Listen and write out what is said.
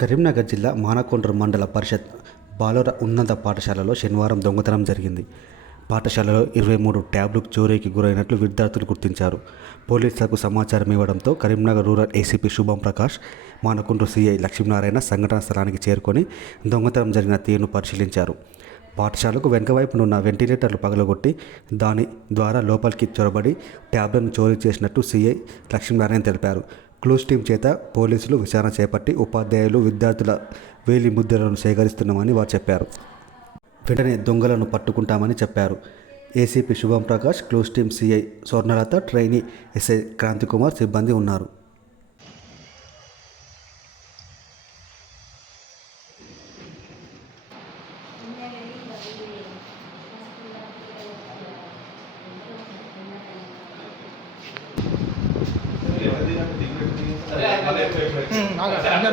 కరీంనగర్ జిల్లా మానకొండ్రు మండల పరిషత్ బాలుర ఉన్నత పాఠశాలలో శనివారం దొంగతనం జరిగింది. పాఠశాలలో ఇరవై మూడు ట్యాబ్లు చోరీకి గురైనట్లు విద్యార్థులు గుర్తించారు. పోలీసులకు సమాచారం ఇవ్వడంతో Karimnagar rural ACP Shubham Prakash మానకొండ్రు CI Lakshminarayana సంఘటన స్థలానికి చేరుకొని దొంగతనం జరిగిన తీరును పరిశీలించారు. పాఠశాలకు వెనుకవైపున ఉన్న వెంటిలేటర్లు పగలగొట్టి దాని ద్వారా లోపలికి చొరబడి ట్యాబ్లను చోరీ చేసినట్టు సీఐ లక్ష్మీనారాయణ తెలిపారు. క్లూస్ టీం చేత పోలీసులు విచారణ చేపట్టి ఉపాధ్యాయులు విద్యార్థుల వేలి ముద్రలను సేకరిస్తున్నామని వారు చెప్పారు. వెంటనే దొంగలను పట్టుకుంటామని చెప్పారు. ACP Shubham Prakash clues team CI Swarnalatha trainee SI Kranthikumar సిబ్బంది ఉన్నారు. 嗯，拿着，拿。